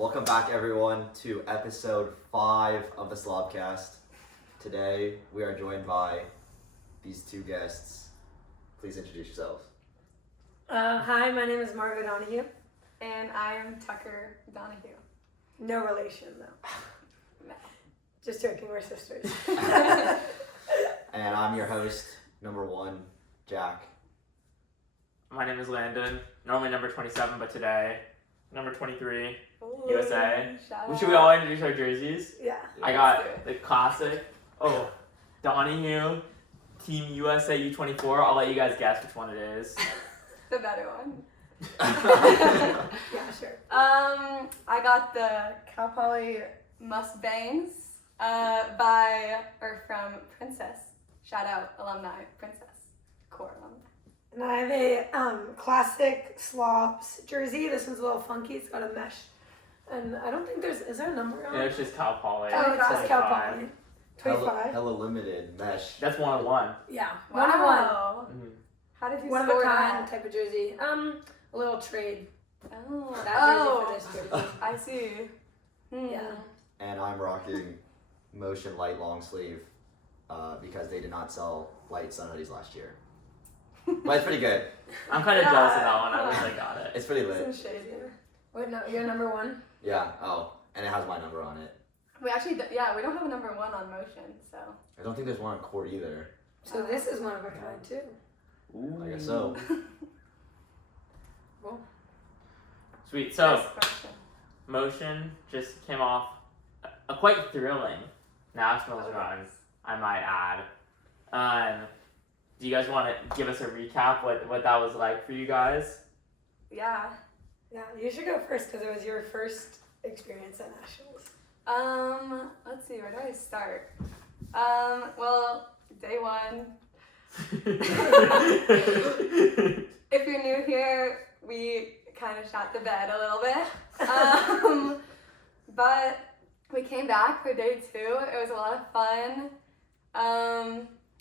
Welcome back, everyone, to episode 5 of the SLOBCast. Today, we are joined by these two guests. Please introduce yourselves. Hi, my name is Margo Donahue. And I am Tucker Donahues. No relation, though. No. Just joking, we're sisters. And I'm your host, number 1, Jack. My name is Landon, normally number 27, but today, number 23, Ooh, USA. shout Should we out. all introduce our jerseys? Yeah. I Let's got do it. the classic, Donahue, Team USA U24. I'll let you guys guess which one it is. The better one. Yeah, sure. I got the Cal Poly Must-Bangs from Princess. Shout out alumni, Princess. Core alumni. And I have a classic SLOBS jersey. This one's a little funky. It's got a mesh. And I don't think is there a number on Yeah, it? it's just Cal Poly. Oh, it's just Cal 25. Poly. 25. Hella limited mesh. That's 1-on-1. Yeah. Wow. 1-on-1. Mm-hmm. How did you One of a score kind that? type of jersey. A little trade. Oh, That jersey for this jersey. I see. Yeah. And I'm rocking Motion Light Long Sleeve because they did not sell light sun hoodies last year. But it's pretty good. I'm kind of jealous of that one. I wish I got it. It's pretty Some lit. shade here. Wait, no, you're number 1? Yeah, and it has my number on it. We actually, we don't have a number 1 on Motion, so. I don't think there's one on court either. So this is one of a kind, too. Ooh. I guess so. Cool. Sweet. So, Next question. Motion just came off a quite thrilling Nationals run, I might add. Do you guys want to give us a recap what that was like for you guys? Yeah. Yeah, you should go first because it was your first experience at Nationals. Let's see, where do I start? Well, day 1. If you're new here, we kind of shot the bed a little bit. But we came back for day 2. It was a lot of fun.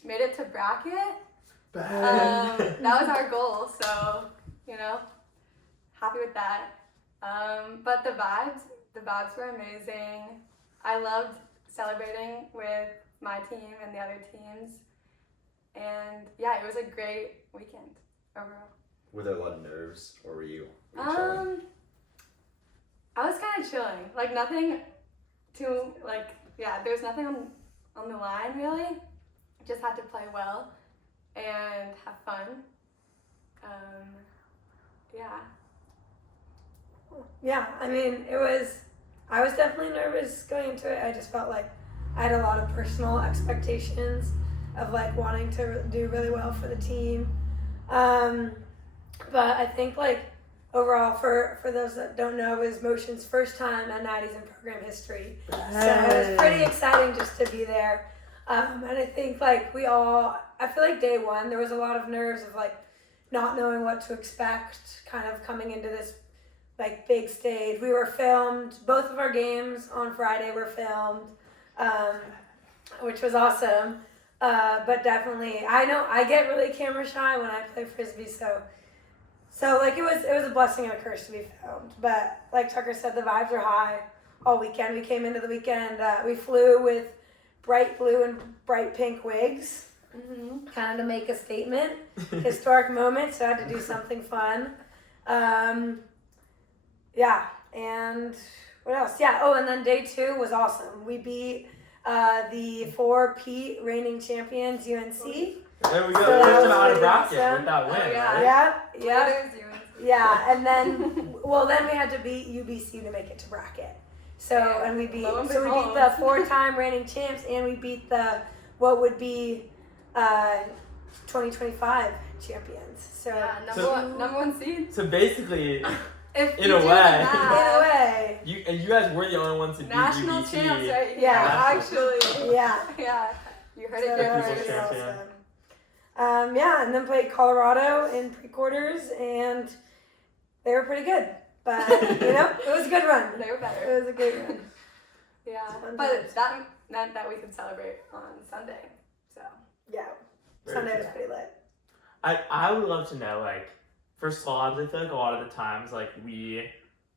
Made it to bracket. That was our goal, so, happy with that. But the vibes were amazing. I loved celebrating with my team and the other teams. And yeah, it was a great weekend overall. Were there a lot of nerves, or were you chilling? I was kind of chilling. Like nothing too, there's nothing on the line really. Just had to play well and have fun. Yeah. Yeah, I mean, I was definitely nervous going into it. I just felt like I had a lot of personal expectations of like wanting to do really well for the team. But I think like overall for those that don't know, it was Motion's first time at Natty's in program history. So it was pretty exciting just to be there. And I think like I feel like day 1, there was a lot of nerves of like not knowing what to expect, kind of coming into this like big stage. We were filmed, both of our games on Friday were filmed, which was awesome. But definitely, I know I get really camera shy when I play Frisbee, so like it was a blessing and a curse to be filmed. But like Tucker said, the vibes were high all weekend. We came into the weekend, we flew with bright blue and bright pink wigs, kind of to make a statement. Historic moment, so I had to do something fun. Yeah, and what else? Yeah, and then day 2 was awesome. We beat the 4P reigning champions, UNC. There we go. So Pushing that out was a bracket awesome. with that win, Oh, yeah. right? Yeah. Yeah, and then we had to beat UBC to make it to bracket. So, and we beat Lo and the behold. 4-time reigning champs, and we beat the what would be 2025 champions. So Yeah, number one seed. So basically, If In you a do way. the in math, a way, you guys were the only ones to beat national UBT. champs, right? Yeah. Actually. yeah. Yeah. You heard So it The here that was people's first. really champion. awesome. Yeah, and then played Colorado in pre-quarters, and they were pretty good. But it was a good run. They were It better. was a good run. Yeah. Fun But times. that meant that we could celebrate on Sunday. So. Yeah, Very Sunday true. was pretty lit. I would love to know, like, for SLOBS, I feel like a lot of the times, like, we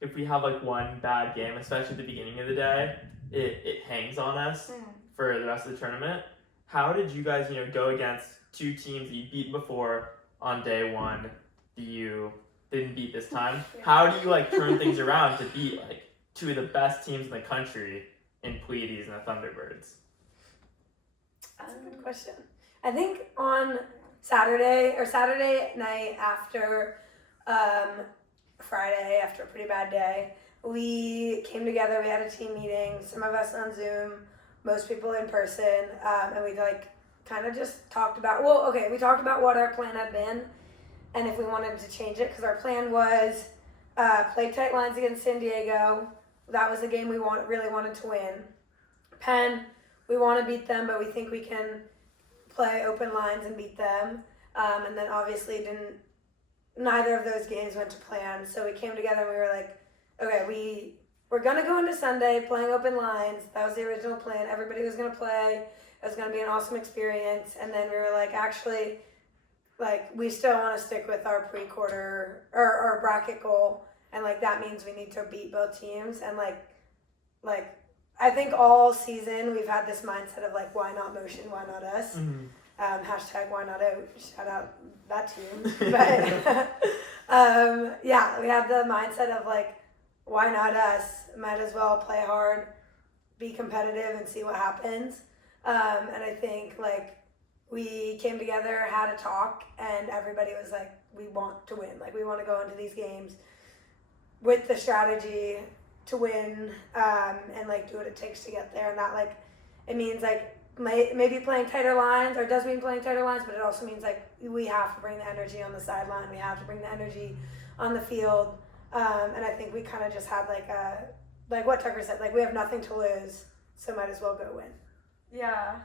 if we have like one bad game, especially at the beginning of the day, it hangs on us for the rest of the tournament. How did you guys, go against two teams that you beat before on day one that you didn't beat this time? Yeah. How do you like turn things around to beat like two of the best teams in the country in Pleiades and the Thunderbirds? That's a good question. I think on Saturday night after Friday, after a pretty bad day, we came together. We had a team meeting. Some of us on Zoom, most people in person, and we like kind of just talked about. We talked about what our plan had been, and if we wanted to change it, because our plan was play tight lines against San Diego. That was the game we really wanted to win. Penn, we want to beat them, but we think we can play open lines and beat them. And then obviously neither of those games went to plan. So we came together and we were like, okay, we're going to go into Sunday playing open lines. That was the original plan. Everybody was going to play. It was going to be an awesome experience. And then we were like, actually, like, we still want to stick with our pre-quarter or our bracket goal. And like, that means we need to beat both teams. And like, I think all season we've had this mindset of like, why not Motion, why not us? Mm-hmm. Hashtag why not out, shout out that team. But yeah, we have the mindset of like, why not us? Might as well play hard, be competitive, and see what happens. And I think like we came together, had a talk, and everybody was like, we want to win. Like, we want to go into these games with the strategy to win, and like do what it takes to get there. And that like, it means like maybe playing tighter lines, or it does mean playing tighter lines, but it also means like we have to bring the energy on the sideline. We have to bring the energy on the field. And I think we kind of just had like what Tucker said, like we have nothing to lose, so might as well go win. Yeah.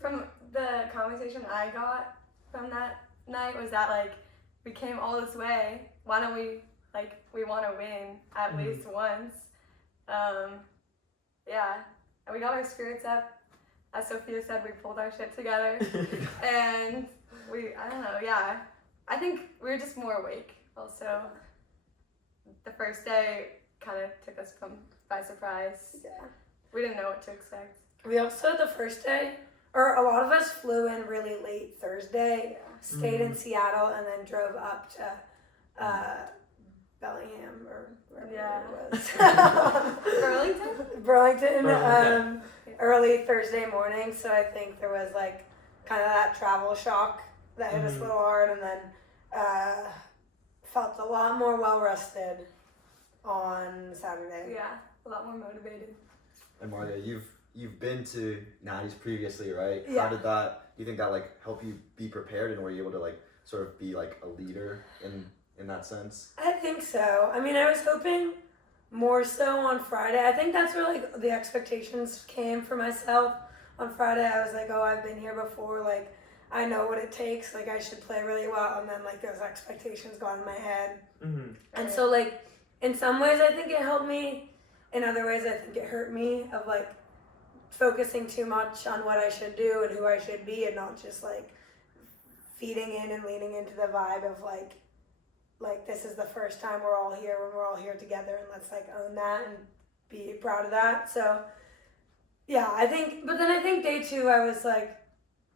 From the conversation I got from that night was that like, we came all this way, why don't we, like, we want to win at least once. Yeah, and we got our spirits up. As Sophia said, we pulled our shit together. And I don't know, yeah. I think we were just more awake also. The first day kind of took us by surprise. Yeah. We didn't know what to expect. We also, the first day, or a lot of us flew in really late Thursday, stayed in Seattle, and then drove up to Bellingham or wherever it was. Burlington. Early Thursday morning. So I think there was like kind of that travel shock that hit us a little hard, and then felt a lot more well rested on Saturday. Yeah, a lot more motivated. And Maria, you've been to Natty's previously, right? Yeah. How did that? Do you think that like helped you be prepared, and were you able to like sort of be like a leader in that sense? I think so. I mean, I was hoping more so on Friday. I think that's where like the expectations came for myself. On Friday, I was like, oh, I've been here before. Like, I know what it takes. Like, I should play really well. And then like those expectations got in my head. Mm-hmm. And so like, in some ways, I think it helped me. In other ways, I think it hurt me of like focusing too much on what I should do and who I should be, and not just like feeding in and leaning into the vibe of like this is the first time we're all here, when we're all here together, and let's like own that and be proud of that. So yeah, I think day two I was like,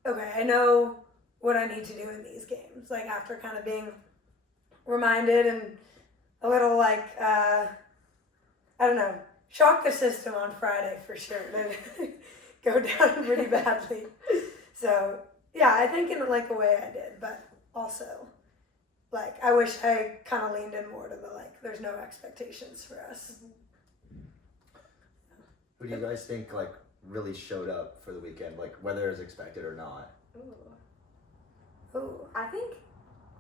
okay, I know what I need to do in these games. Like, after kind of being reminded and a little like I don't know, shock the system on Friday for sure. To go down pretty badly. So yeah, I think in like a way I did, but also like I wish I kind of leaned in more to the like there's no expectations for us. Who do you guys think like really showed up for the weekend, like whether it was expected or not? Ooh. I think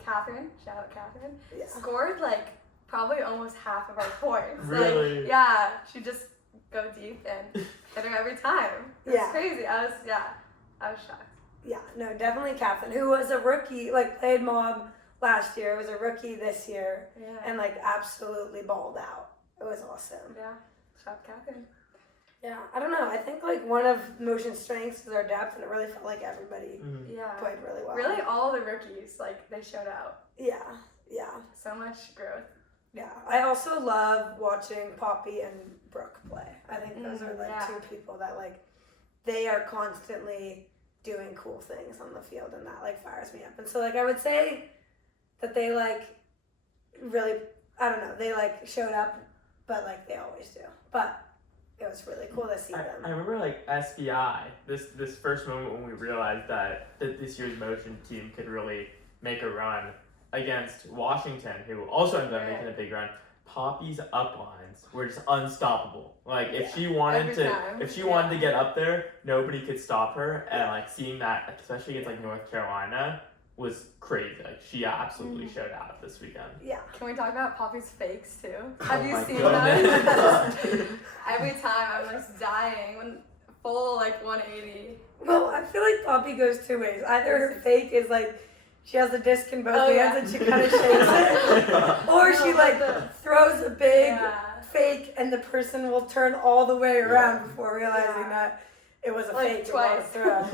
Catherine, shout out Catherine, Yeah. scored like probably almost half of our points. Really? Like, yeah, she just go deep and hit her every time. It's Yeah. crazy. I was shocked. Yeah, no, definitely Catherine, who was a rookie, like played Mob last year, was a rookie this year, Yeah. and like absolutely balled out. It was awesome. Yeah. Shout out Catherine. Yeah, I don't know. I think like one of Motion's strengths is our depth, and it really felt like everybody Yeah. played really well. Really, all the rookies, like, they showed out. Yeah. So much growth. Yeah, I also love watching Poppy and Brooke play. I think those are like yeah. two people that like they are constantly doing cool things on the field, and that like fires me up. And so like I would say that they like really, I don't know, they like showed up, but like they always do. But it was really cool to see them. I remember like SBI, this first moment when we realized that this year's motion team could really make a run against Washington, who also ended up making a big run. Poppy's uplines were just unstoppable. Like if she wanted to get up there, nobody could stop her. And like seeing that, especially against like North Carolina, was crazy. Like she absolutely showed out this weekend. Yeah. Can we talk about Poppy's fakes too? Oh Have you my seen goodness. them? Every time I'm like dying when full like 180. Well, I feel like Poppy goes two ways. Either her fake is like she has a disc in both hands and she kind of shakes it, or she like throws a big fake and the person will turn all the way around before realizing that it was a Like fake twice. throw.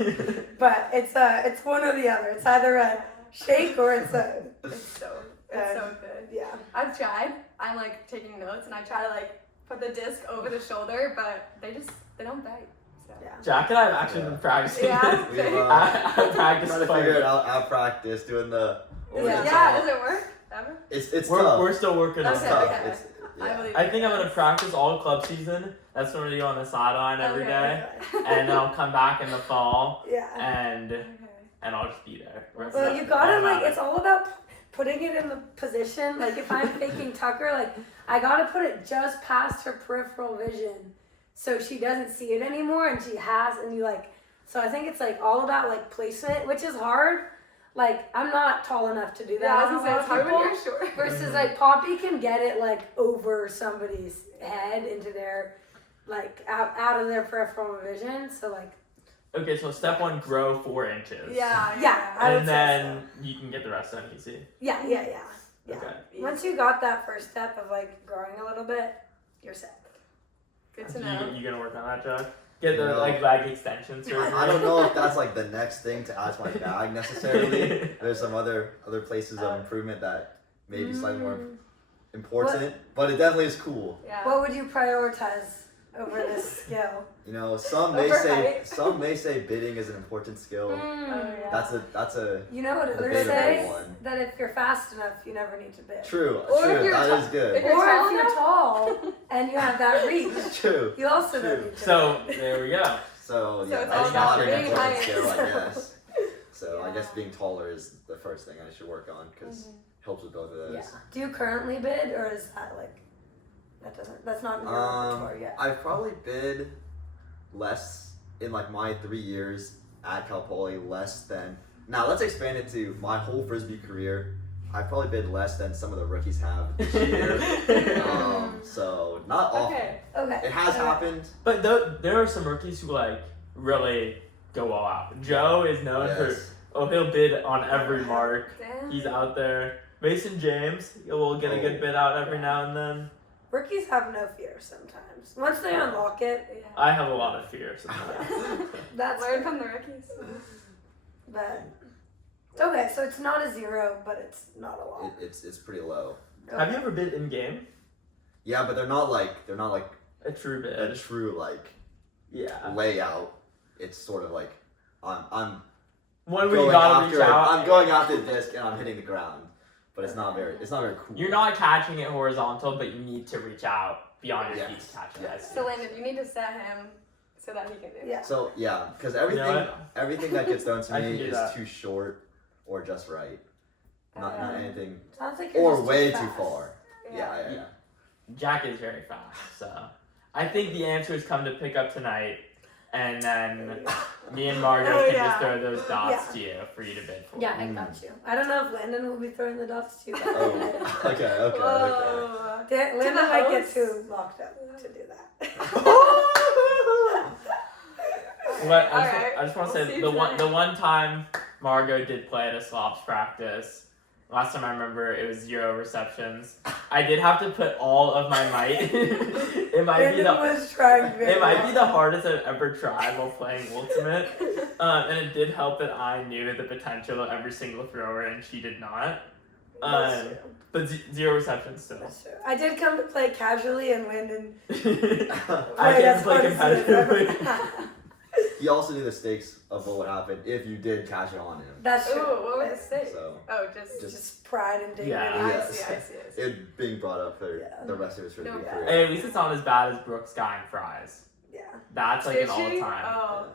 But it's one or the other. It's either a shake or it's a. It's so good. Yeah. I've tried. I'm like taking notes and I try to like put the disc over the shoulder, but they don't bite. So. Yeah. Jack and I have actually been practicing Yeah. We've I practiced trying to playing. figure it out at practice, doing the over the Yeah, top. does it work? Ever? It's We're tough. still working on It's Okay, stuff. tough. okay. It's, yeah. I believe I think I'm gonna practice all club season. That's when we go on the sideline every day, and then I'll come back in the fall, Yeah. and I'll just be there. Well, you gotta like. It's all about putting it in the position. Like if I'm faking Tucker, like I gotta put it just past her peripheral vision, so she doesn't see it anymore, and she has, and you like. So I think it's like all about like placement, which is hard. Like I'm not tall enough to do that. Yeah, I was on gonna say a it's lot hard of when people. you're short. Versus like Poppy can get it like over somebody's head into their like out of their peripheral vision. So like Okay, so step one, grow 4 inches. Yeah, I would And say then you can get the rest done easy. yeah. Okay. Once you got that first step of like growing a little bit, you're set. Good So to know. you gonna work on that, Jack? Get the No. like leg extensions. I don't know if that's like the next thing to add to my bag necessarily. There's some other places of improvement that may be slightly more important, but it definitely is cool. Yeah. What would you prioritize over this skill? You know, some may Over say height. bidding is an important skill. Oh, yeah. That's a You know what others debatable say? one. That if you're fast enough, you never need to bid. True. Or if True. you're That is good. if you're Or tall if you're enough. tall and you have that reach, True. you also True. don't need to So bid. there we go. So So yeah, it's that's all not about an being important height. skill, I guess. So I Yeah. guess being taller is the first thing I should work on because helps with both of those. Yeah. Do you currently bid, or is that like that's not in your repertoire yet? I've probably bid less in like my 3 years at Cal Poly, less than. Now let's expand it to my whole frisbee career. I've probably bid less than some of the rookies have this year. So not often. Okay. Okay. It has happened. But there are some rookies who like really go all out. Joe is known for he'll bid on every mark. Damn. He's out there. Mason James will get a good bid out every now and then. Rookies have no fear sometimes. Once they unlock it, Yeah. I have a lot of fear sometimes. that's Learn from the rookies. But okay, so it's not a 0, but it's not a lot. It's pretty low. Have you ever bid in game? Yeah, but they're not like A true bid. a true like Yeah. layout. It's sort of like I'm One where you going gotta after reach out. I'm going after the disc and I'm hitting the ground, but it's not very cool. You're not catching it horizontal, but you need to reach out beyond your feet to catch it. Yes. So Landon, you need to set him so that he can do it. Yeah. So yeah, because You know everything what? everything that gets thrown to I can me do is that. too short or just right. Not anything Sounds like you're or just way too too fast. far. Yeah. Jack is very fast, so I think the answers come to pick up tonight, and then me and Margaret can just throw those dots to you for you to bid for. Yeah, I got you. I don't know if Landon will be throwing the dots too. But Oh, okay. Whoa. Landon the might get host? too locked up to do that. But Alright, I just want to we'll say see the tonight. one time Margot did play at a SLOBS practice. Last time I remember, it was 0 receptions. I did have to put all of my might. It might be Landon was trying very it might be hard. the hardest I've ever tried while playing Ultimate, and it did help that I knew the potential of every single thrower and she did not. That's true. But zero receptions still. That's true. I did come to play casually, and Landon. I played came as to play hard as he has ever- competitively. He also knew the stakes of what would happen if you did cash it on him. That's Ooh, true. what was the stake? So Oh, Just- Just pride and dignity. Yeah. I Yes. see. it being brought up for Yeah. the rest of his frisbee No, career. Hey, at least it's not as bad as Brooks Guy and Fries. Yeah. That's like Did an she? all-time. Oh.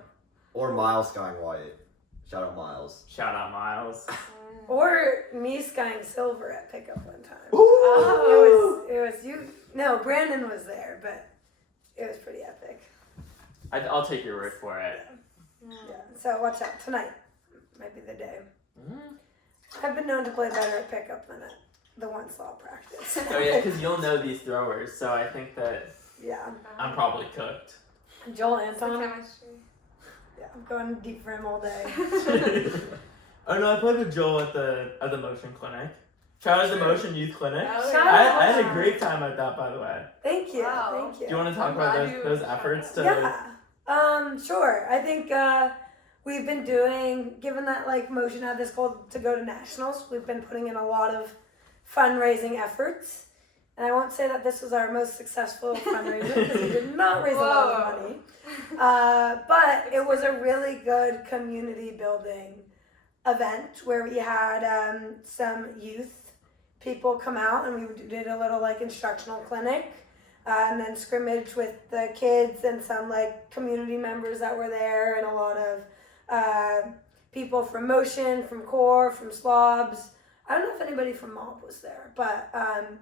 Or Miles Skying Wyatt. Shout out Miles. Shout out Miles. Or me skying silver at pickup one time. Oh. It was you. No, Brandon was there, but it was pretty epic. I'll take your word for it. Yeah. So watch out tonight. Might be the day. Mm. I've been known to play better at pickup than at the one slaw practice. Oh yeah, because you'll know these throwers, so I think that Yeah. I'm probably cooked. Joel It's the Anton. chemistry. Yeah, I'm going deep for him all day. Oh no, I played with Joel at the motion clinic. Shout out to the Motion Youth Clinic. Oh, Shout yeah. out. I had a great time at that, by the way. Thank you. Wow. Thank you. Do you want to talk I'm about glad you those showed efforts to? Yeah. Sure. I think we've been doing, given that like Motion had this goal to go to nationals, we've been putting in a lot of fundraising efforts. And I won't say that this was our most successful fundraiser because we did not raise a lot of money. But it was a really good community building event where we had some youth people come out and we did a little like instructional clinic. And then scrimmage with the kids and some like community members that were there, and a lot of people from Motion, from Core, from SLOBS. I don't know if anybody from Mob was there, but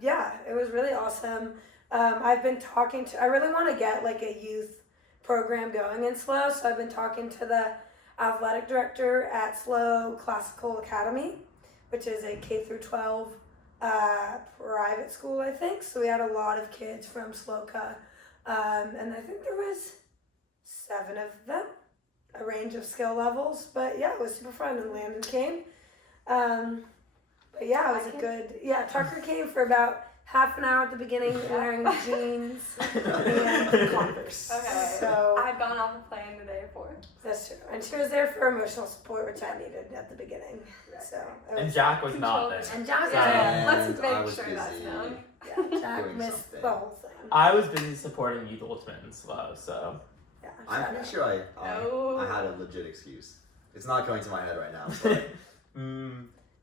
yeah, it was really awesome. I've been talking to, I really want to get like a youth program going in SLO, so I've been talking to the athletic director at SLO Classical Academy, which is a K through 12 private school, I think. So we had a lot of kids from SLOCA, and I think there was 7 of them, a range of skill levels. But yeah, it was super fun, and Landon came. But yeah, it was a good. Yeah, Tucker came for about half an hour at the beginning, wearing jeans and Converse. Okay. So I had gone off a plane the day before. that's true, and she was there for emotional support, which I needed at the beginning. So it And was, Jack was not there. and Jack, Yeah, And let's I make was sure that's busy. known. yeah, Jack Doing missed something. the whole thing. I was busy supporting Youth Ultimate and Slow, so. Yeah, I'm shout pretty out. sure Oh. I had a legit excuse. It's not going to my head right now. But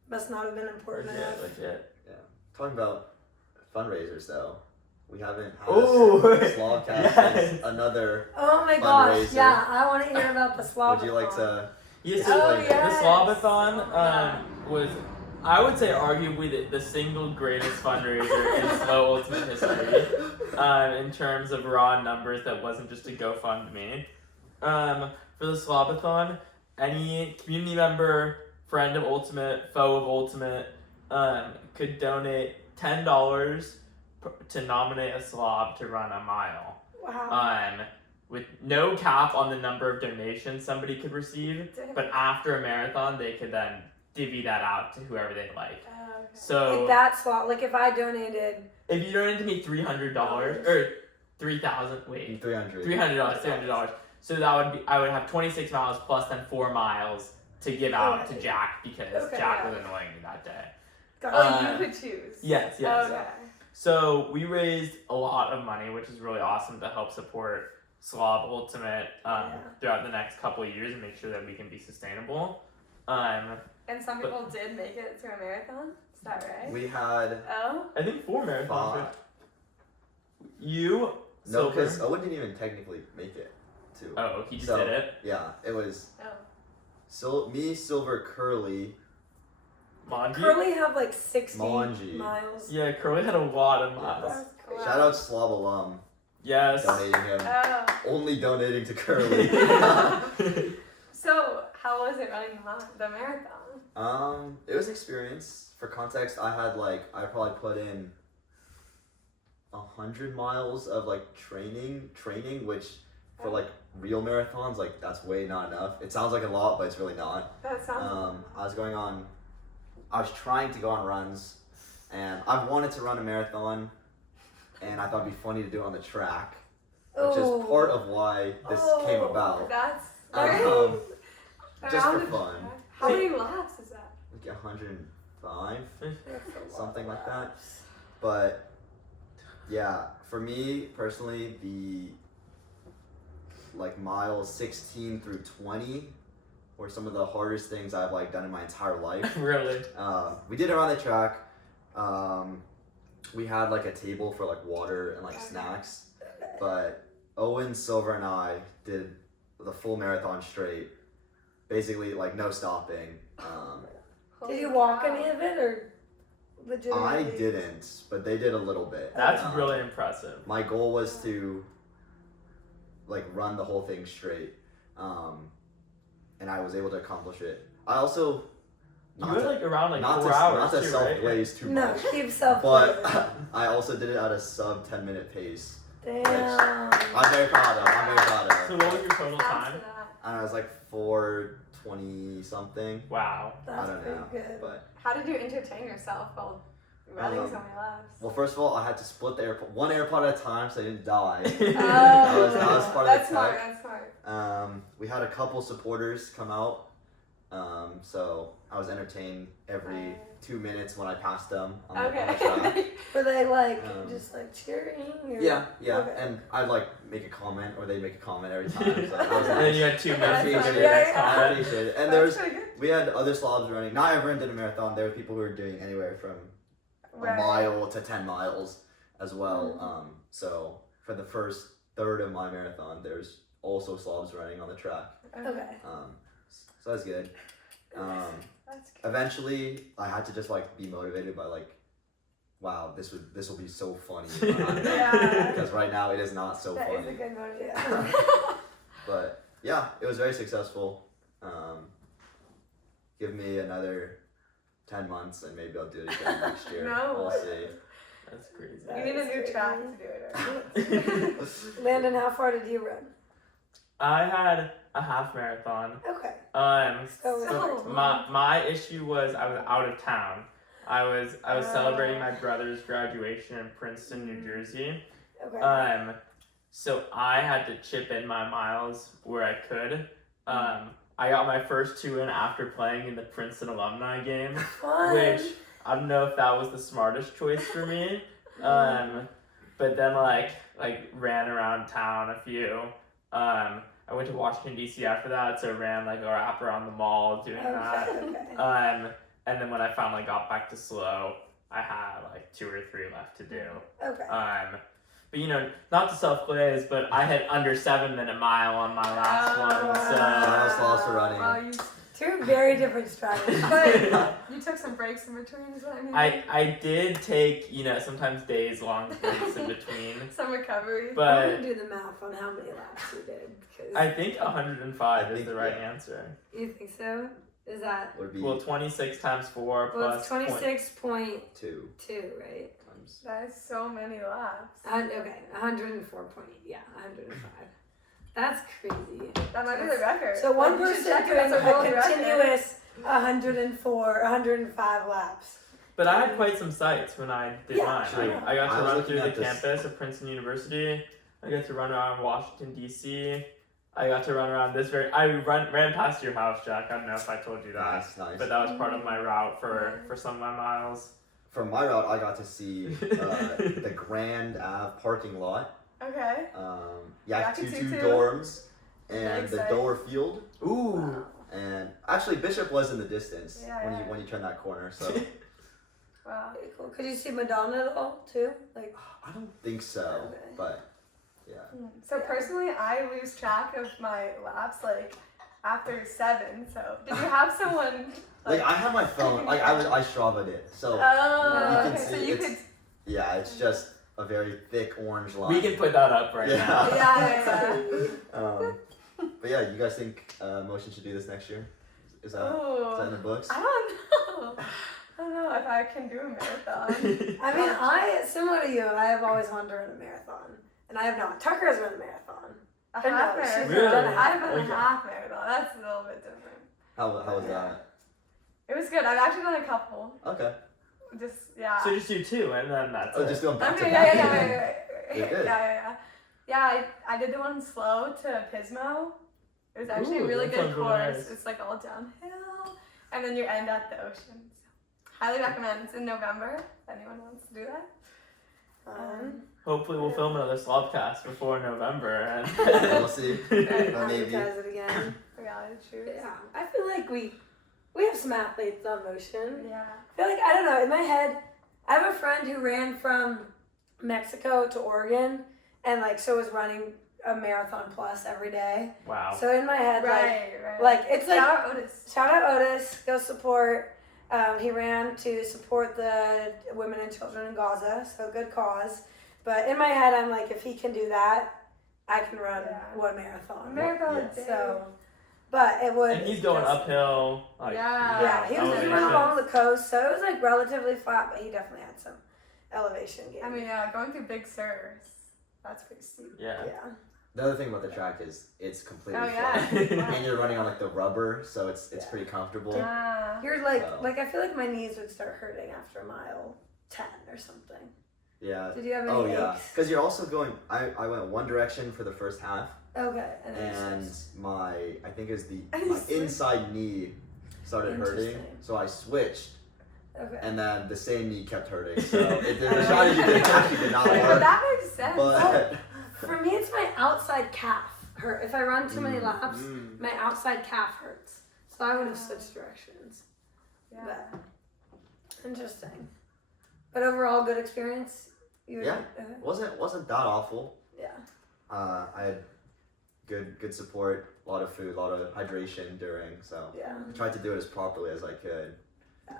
Must not have been important enough. Legit. talking about fundraisers, though, we haven't had Ooh. a SLOBCast Yes. since another. Oh my gosh, Fundraiser. yeah, I want to hear about the slob. Would you like to? Yes, Oh, the yes. Slobathon was, I would say, arguably the single greatest fundraiser in Slow Ultimate history in terms of raw numbers that wasn't just a GoFundMe. For the Slobathon, any community member, friend of Ultimate, foe of Ultimate, could donate $10 to nominate a slob to run a mile. Wow. With no cap on the number of donations somebody could receive, but after a marathon, they could then divvy that out to whoever they like. Okay. So Like that slot, like if I donated, if you donated to me $300 or $3,000, wait, $300. $300. So that would be, I would have 26 miles plus then 4 miles to give out to Okay. Jack because Okay, Jack yeah. was annoying me that day. got Oh, you could choose. Yes. Okay. So we raised a lot of money, which is really awesome to help support Slob Ultimate throughout the next couple of years and make sure that we can be sustainable. And some people did make it to a marathon. Is that right? We had Oh. I think 4 marathons. 5. You, No, Silver. because Owen didn't even technically make it. To. Oh, he just So- did it. Yeah, it was Oh. me, Silver, Curly. Manji? Curly have like 60 Manji. miles. Yeah, Curly had a lot of miles. That's cool. Wow. Shout out Slob alum Yes. donating him. Oh. Only donating to Curly. So, how was it running the marathon? It was an experience. For context, I probably put in 100 miles of like training, which for like real marathons, like that's way not enough. It sounds like a lot, but it's really not. That sounds. I was trying to go on runs, and I've wanted to run a marathon, and I thought it'd be funny to do it on the track, which Oh. is part of why this came about. That's Um, great. just Around for the fun. track. How many laps is that? Like something like that. But yeah, for me personally, the like miles 16 through 20 were some of the hardest things I've like done in my entire life. Really? We did around the track. We had like a table for like water and like snacks, but Owen, Silver, and I did the full marathon straight, basically like no stopping. Did you walk any of it or legitimately? I didn't, but they did a little bit. That's really impressive. My goal was to like run the whole thing straight, and I was able to accomplish it. I also You were like around like not 4 to, hours not to too, self-blaze too No, much, keep self but I also did it at a sub 10-minute pace. Damn. I'm very proud of. So what was your total time? And I was like 4:20 something. Wow. I That's don't pretty know, good. but How did you entertain yourself while running so many laps? well, first of all, I had to split the AirPod, one AirPod at a time, so I didn't die. Oh, that was part of that's the smart. tech. That's smart. We had a couple supporters come out, so I was entertained every 2 minutes when I passed them on the track. Okay. Were they like Um, just cheering? Or? Yeah, Okay. and I'd like make a comment, or they'd make a comment every time. So that was And then you nice. had 2 I minutes to do appreciate the it. next I time. appreciate it. And That's pretty good. we had other slobs running. Not everyone did a marathon. There were people who were doing anywhere from a mile to 10 miles as well. So for the first third of my marathon, there's also slobs running on the track. Okay. So that's good. That's good. Eventually, I had to just like be motivated by like, wow, this will be so funny. Yeah. Because right now it is not so That is funny. a good motivation. But yeah, it was very successful. Give me another 10 months and maybe I'll do it again next year. No. We'll see. That's crazy. You need a new track to do it. Right? Landon, how far did you run? I had a half marathon. Okay. So- My issue was I was out of town. I was celebrating my brother's graduation in Princeton, New Jersey. Okay. So I had to chip in my miles where I could. I got my first 2 in after playing in the Princeton alumni game, Fun. which I don't know if that was the smartest choice for me. But then like ran around town a few. I went to Washington D.C. after that, so ran like a lap around the mall doing that. Okay. And then when I finally got back to SLO, I had like 2 or 3 left to do. Okay. But you know, not to self-glaze, but I had under 7-minute mile on my last one, so. I was lost for running. Wow, you, Two very different strategies. but you took some breaks in between, is what I mean? I did take, you know, sometimes days long breaks in between, Some recovery. I'm but gonna do the math on how many laps you did. Because I think 105 I is think, the right yeah. answer. you think so? Is that Would be Well, 26 times 4 well? plus It's 26.2, 2 right? times. That is so many laps. Okay, 104 point. Yeah, 105. That's crazy. That might be the record. So one Like, you should person check it doing as a a world record. continuous 105 laps. But I had quite some sights when I did Yeah, mine. true. I got I to was run looking through the at this- campus of Princeton University. I got to run around Washington D.C. I got to run around ran past your house, Jack. I don't know if I told you that, Nice. but that was part of my route for some of my miles. For my route, I got to see the Grand Ave parking lot. Okay. Yak Yak 22 Tutu. dorms and Big the site. Door Field. Ooh. And actually, Bishop was in the distance Yeah, when yeah. you turn that corner. So Wow. Pretty cool. Could you see Madonna at all too? Like, I don't think so, Okay. but yeah. So personally, I lose track of my laps like after 7. So did you have someone? Like I had my phone, like I Strava it, so Oh, you can okay. So see you it's- could. yeah, it's just a very thick orange line. We can put that up right Yeah. now. Yeah. But yeah, you guys think Motion should do this next year? Is that in Oh, the books? I don't know. I don't know if I can do a marathon. I mean, similar to you, I have always wanted to run a marathon, and I have not. Tucker has run a marathon. A But no, half she's marathon. Really? done a half I've done a Okay. half marathon. That's a little bit different. How was that? It was good. I've actually done a couple. Okay. Just yeah. So just do 2 and then that's Oh, it. just going back to Okay, back. yeah. You're good. Yeah, I did the one slow to Pismo. It was actually Ooh, a really that good sounds really course. nice. It's like all downhill, and then you end at the ocean. Highly recommend. It's in November. If anyone wants to do that. Hopefully we'll film another SLOBCast before November. And We'll see. Maybe. Advertise it again. Reality shows. Yeah, I feel like we have some athletes on motion. Yeah. I feel like, I don't know, in my head, I have a friend who ran from Mexico to Oregon and like so was running a marathon plus every day. wow. So in my head, Right. like it's like Shout out Otis. shout out Otis, go support. He ran to support the women and children in Gaza, so good cause. But in my head, I'm like, if he can do that, I can run one marathon. Marathon Yeah. day. So, but it would. And he's going just- uphill. Like, Yeah, he was elevation. running along the coast, so it was like relatively flat, but he definitely had some elevation gain. I mean, yeah, going through Big Sur's. That's pretty steep. Yeah. yeah. The other thing about the track is it's completely Oh, yeah. flat. And you're running on like the rubber, so it's Yeah. pretty comfortable. Yeah. You're like, So- I feel like my knees would start hurting after mile 10 or something. Yeah. Did you have any Oh yeah. aches? Because you're also going. I went one direction for the first half, Okay, and then you and switched. I think it was And you my switched. inside knee started hurting, Interesting. so I switched, Okay. and then the same knee kept hurting. So the strategy actually did not But work. that makes sense. But For me, it's my outside calf hurt. If I run too many laps, Mm. my outside calf hurts. So I would have switched directions. yeah. But interesting. But overall, good experience. Yeah. Okay. wasn't that awful. Yeah. I had good support, a lot of food, a lot of hydration during. So Yeah. I tried to do it as properly as I could. Yeah.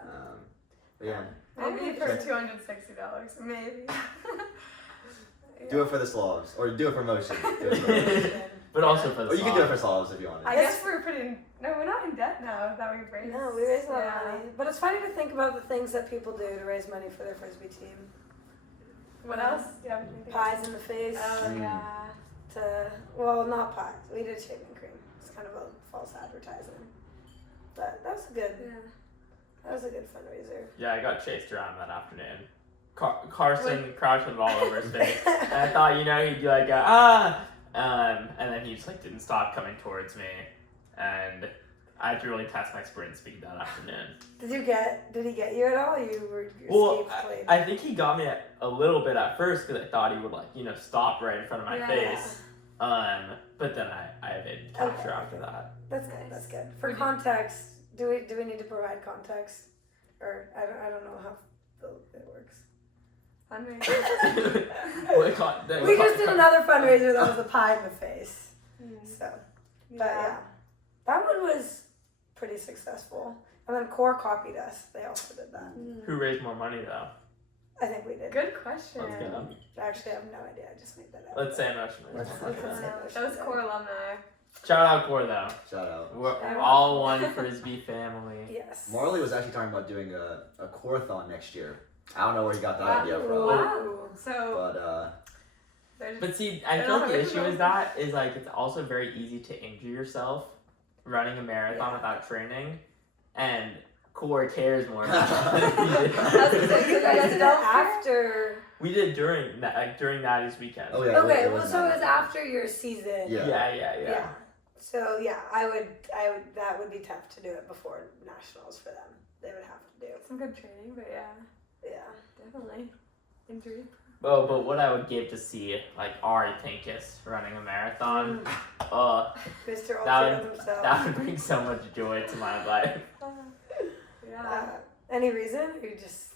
But yeah, Maybe for $260. Maybe. do it for the SLOBS or do it for motion. Do it for motion. But also for the Or you can do it for SLOBS. SLOBS if you want. I guess we're pretty. No, we're not in debt now that we've raised. No, we raise a lot Yeah. of money. But it's funny to think about the things that people do to raise money for their frisbee team. What else? Do you have anything? Pies in the face. Oh, Mm. yeah. Well, not pies. We did shaving cream. It's kind of a false advertising. But that was good. That was a good fundraiser. Yeah, I got chased around that afternoon. Carson crouching all over his face. And I thought, he'd be like, and then he just like didn't stop coming towards me. And I had to really test my sprint speed that afternoon. Did he get you at all? You were Well, escaped clean. I think he got me a little bit at first because I thought he would stop right in front of my Yeah. face. But then I evaded capture after that. That's good. That's good. For context, do we need to provide context, or I don't know how it works. Fundraiser. We just did another fundraiser that was a pie in the face. So, but yeah, that one was pretty successful. And then Core copied us. They also did that. Who raised more money though? I think we did. Good question. Let's get them. Actually, I have no idea. I just made that up. Let's say emotion. Let's I say don't know. motion Those then. core alumni. Shout out Core though. Shout out. We're Shout out. all one frisbee family. Yes. Marley was actually talking about doing a coreathon next year. I don't know where he got that Wow. idea from, Wow. So but there's But see, I They're feel not like the issue original. is that is like it's also very easy to injure yourself running a marathon Yeah. without training, and Core cares more about that. That's the thing, You guys did it Don't after. We did during Natty's weekend. oh yeah. Okay, it well, was so it nice. was after your season. Yeah. Yeah. So yeah, I would. That would be tough to do it before nationals for them. They would have to do. some good training, but yeah, Yeah. definitely. Injury. Oh, but what I would give to see like Ari Pincus running a marathon, Mr. That Ultra himself. that would bring so much joy to my life. Yeah. Any reason? Or you just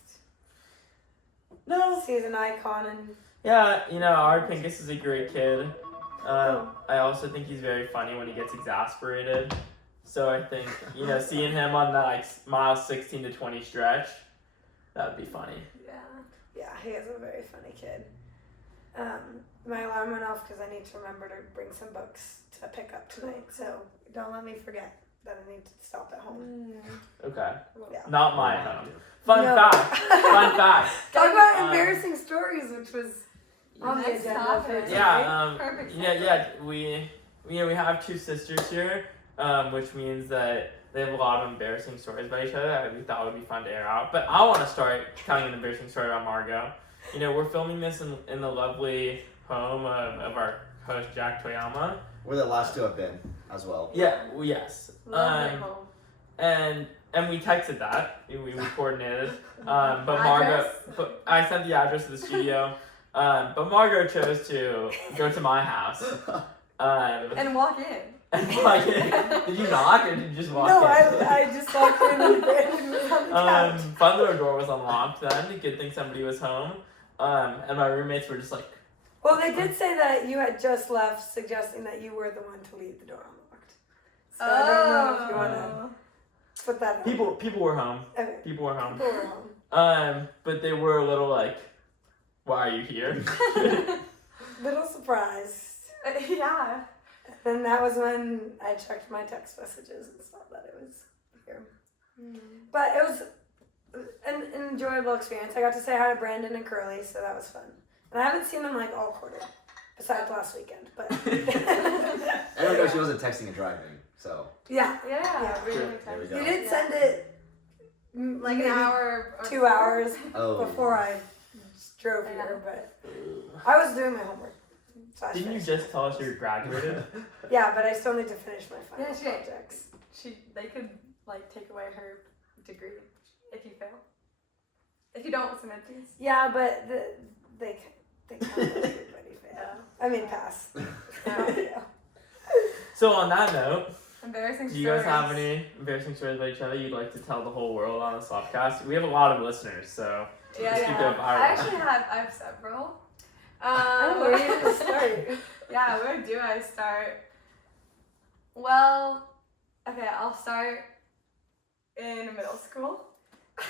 No. see as an icon and Yeah, Ari Pincus is a great kid. I also think he's very funny when he gets exasperated. So I think, seeing him on that like mile 16 to 20 stretch, that would be funny. yeah, he is a very funny kid. My alarm went off because I need to remember to bring some books to pick up tonight. So don't let me forget that I need to stop at home. Okay. Yeah. Not my home. Fun No. fact. Fun fact. Talk about Um, embarrassing stories, which was on the Next agenda. topic. for tonight. Yeah. Perfect. Yeah. We have two sisters here, which means that they have a lot of embarrassing stories about each other. We thought it would be fun to air out. But I want to start telling an embarrassing story about Margot. We're filming this in the lovely home of our host Jack Toyama. Where the last two have been as well. Yeah. Yes. Lovely home. And and we texted that. We coordinated. But Margot, I sent the address of the studio. But Margot chose to go to my house. And walk in. And like, did you knock or did you just walk No, in? I just walked in and Brandon was on the couch. Front door was unlocked then. Good thing somebody was home. And my roommates were just like, Well, they did say that you had just left, suggesting that you were the one to leave the door unlocked. So I don't know if you want to put that. people were home. Okay. People were home. People were home. But they were a little like, why are you here? Little surprised. Yeah. And that was when I checked my text messages and saw that it was here. But it was an enjoyable experience. I got to say hi to Brandon and Curly, so that was fun. And I haven't seen them like all quarter, besides last weekend. But I don't know, she wasn't texting and driving, so. yeah, Yeah. we There we go. you did send it Like maybe an hour or 2 hours Oh. before I drove here, but I was doing my homework. So I Didn't you finished. just tell us you graduated? Yeah, but I still need to finish my final Yeah, projects. They could like take away her degree if you fail. If you don't submit these. Yeah, but they can't let everybody fail. Yeah. I mean, pass. Not fail. So on that note, Embarrassing do you guys stories. have any embarrassing stories about each other you'd like to tell the whole world on the SLOBCast? We have a lot of listeners, so Yeah, let's keep it viral. I actually have several. Where are you going to start? Yeah, where do I start? Well, okay, I'll start in middle school.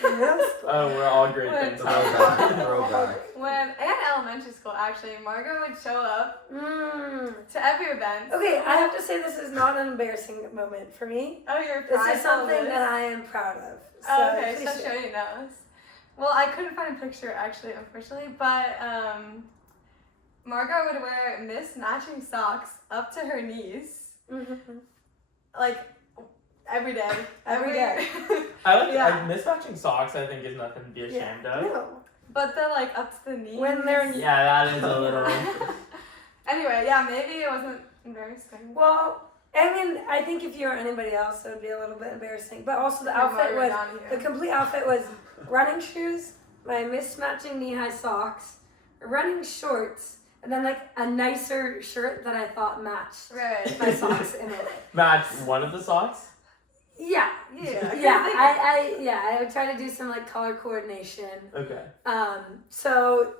Middle school. Oh, we're all great What? things Throwback. happening. Throwback. And elementary school, actually, Margot would show up Mm. to every event. Okay, I have to say this is not an embarrassing moment for me. Oh, you're This proud is something of this? that I am proud of. So Oh, okay, please so share. show you knows. Well, I couldn't find a picture actually, unfortunately, but Margot would wear mismatching socks up to her knees, Mhm. like every day. Every day. I like Yeah. mismatching socks. I think is nothing to be ashamed of. No. But they're like up to the knees. When they're Yeah, that is a little. Anyway, yeah, maybe it wasn't embarrassing. well, I mean, I think if you were anybody else, it would be a little bit embarrassing. But also the outfit was the complete outfit was running shoes, my mismatching knee-high socks, running shorts, and then like a nicer shirt that I thought matched Right. my socks in a way. Match one of the socks. Yeah. Yeah. Yeah, I would try to do some like color coordination. Okay. So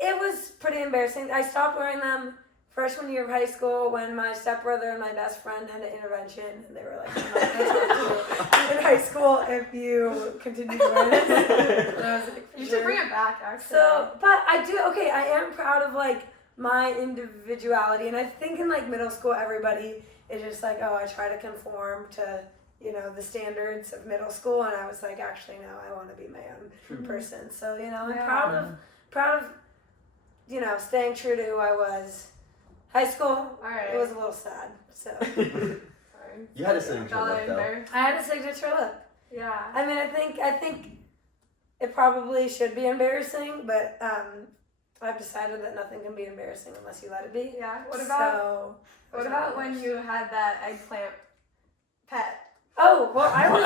it was pretty embarrassing. I stopped wearing them freshman year of high school when my stepbrother and my best friend had an intervention, and they were like, "I'm not gonna talk to you in high school if you continue to wear this." And I was like, You "Sure." should bring it back, actually. So, but I do, okay, I am proud of like my individuality, and I think in like middle school, everybody is just like, oh, I try to conform to, you know, the standards of middle school, and I was like, actually, no, I want to be my own person. So, you know, I'm Yeah. proud of, you know, staying true to who I was. High school, Alright. it was a little sad, so. Sorry. You had a signature Got look, though. embarrassed. I had a signature look. Yeah. I mean, I think it probably should be embarrassing, but I've decided that nothing can be embarrassing unless you let it be. Yeah. What So, about when you had that eggplant pet? Oh, well, I was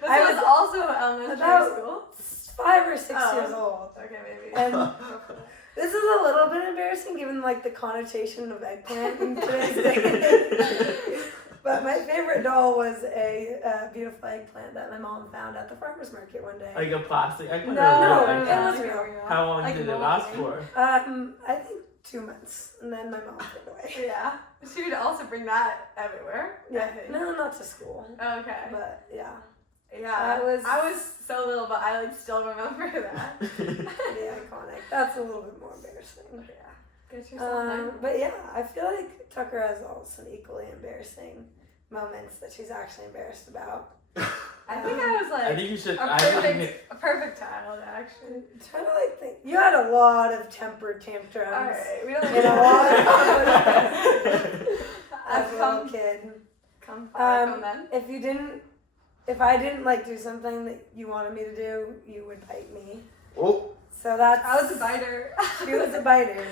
This I was was also elementary about- school. 5 or 6 Oh. years old. Okay, maybe. And this is a little bit embarrassing given like the connotation of eggplant in today's day. But my favorite doll was a beautiful eggplant that my mom found at the farmer's market one day. Like a plastic. I couldn't No, remember. it was real. How long Like did it moldy. last for? I think 2 months, and then my mom threw it away. Yeah. She would also bring that everywhere. I Yeah, think. no, not to school, Okay. but yeah, Yeah. I I was so little, but I like still remember that. pretty iconic. That's a little bit more embarrassing. Yeah. Get yourself nice. But yeah, I feel like Tucker has all some equally embarrassing moments that she's actually embarrassed about. I think I was I like think you should. a perfect child, actually. I'm trying to like think. You had a lot of temper tantrums. Alright, we don't In a lot of I've as a little kid. come far Um, from them. If I didn't like do something that you wanted me to do, you would bite me. Oh, So that's. I was a biter. She was a biter.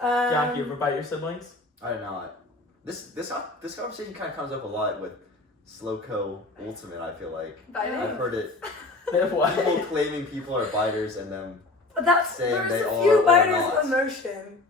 Jack, you ever bite your siblings? I did not. This conversation kind of comes up a lot with Slowco Ultimate, I feel like. Biting? I've heard it. What? People claiming people are biters and them But saying there's they a are few or biters not. on motion.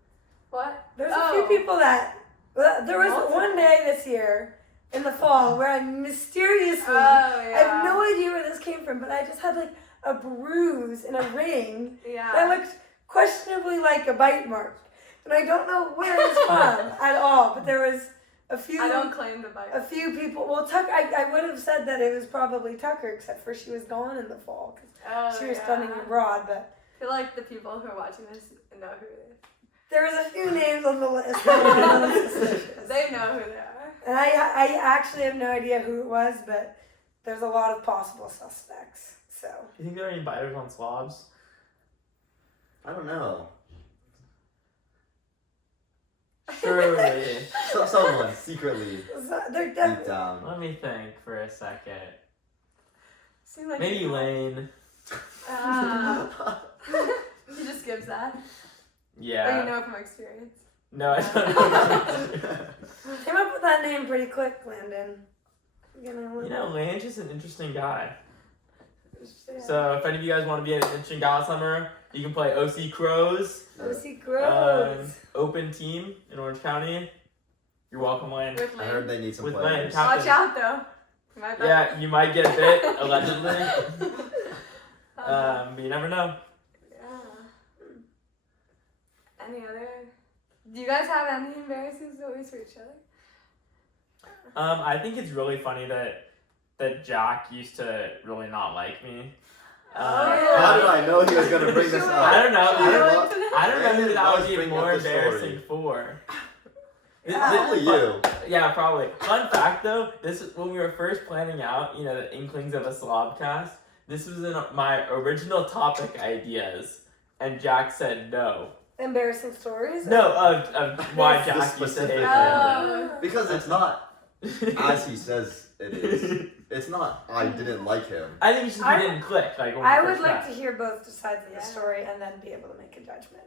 What? There's a few people that. There was one day this year in the fall where I mysteriously. I have no idea where this came from, but I just had like a bruise and a ring that looked questionably like a bite mark. And I don't know where it's from at all, but there was a few. I don't claim the bite. A few people. Well, Tucker. I would have said that it was probably Tucker, except for she was gone in the fall because she was stunning and broad. But I feel like the people who are watching this know who it is. there was a few names on the list. That were a little suspicious. They know who they are. And I actually have no idea who it was, but there's a lot of possible suspects. So. You think there are any biters on SLOBS? I don't know. Surely. Someone secretly They're deep definitely. down. Let me think for a second. Seems like Maybe Lane. He just gives that. Yeah. Or you know from experience. No, I don't know. Came up with that name pretty quick, Landon. You know, Lane's just an interesting guy. Yeah. So if any of you guys want to be an interesting guy this summer, you can play OC Crows. OC Groves. Open team in Orange County. You're welcome, Lane. With I heard Lane. they need some With players. Lane. Watch out though. You might bite. Yeah, you might get bit, allegedly. But you never know. Yeah. Any other? Do you guys have any embarrassing stories for each other? I think it's really funny that Jack used to really not like me. How did I know he was gonna bring this up? I don't know. I don't Brandon remember who that loves would be bringing more up the story. embarrassing for. Probably you. Yeah, probably. Fun fact though, this is when we were first planning out, the inklings of a SLOBcast. This was in my original topic ideas, and Jack said no. Embarrassing stories? No, of why The Jack used to hate specific Brandon. Because it's not as he says it is. It's not I didn't like him. I think it's just we didn't click. Like when we I first would like met. to hear both sides of the story and then be able to make a judgment.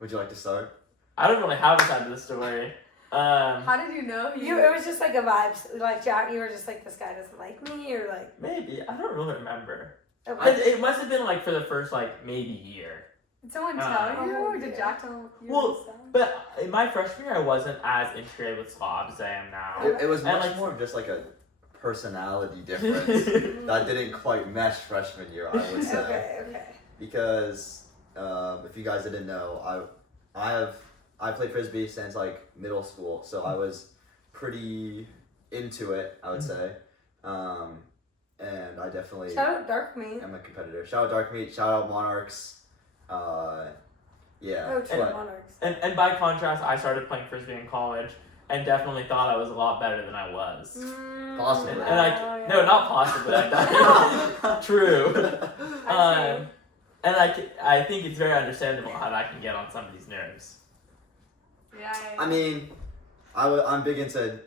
Would you like to start? I don't really have a side of the story. How did you know he? It was just like a vibe. Like Jack, you were just like, this guy doesn't like me, or like. Maybe I don't really remember. Okay. It must have been like for the first maybe year. Did someone tell you, or did Jack tell you? Well, himself? But in my freshman year, I wasn't as integrated with SLOBs as I am now. It was much like- more of just like a personality difference that didn't quite mesh freshman year, I would say. Okay. Because if you guys didn't know, I played frisbee since like middle school, so I was pretty into it, I would say. And I definitely Shout out Dark Me. am a competitor. Shout out Dark Meat, shout out Monarchs. Yeah. Oh, true, but- Monarchs. And by contrast, I started playing frisbee in college and definitely thought I was a lot better than I was. Possibly. And no, not possibly. I thought true. And I think it's very understandable how that can get on somebody's nerves. Yeah. I mean, I'm big into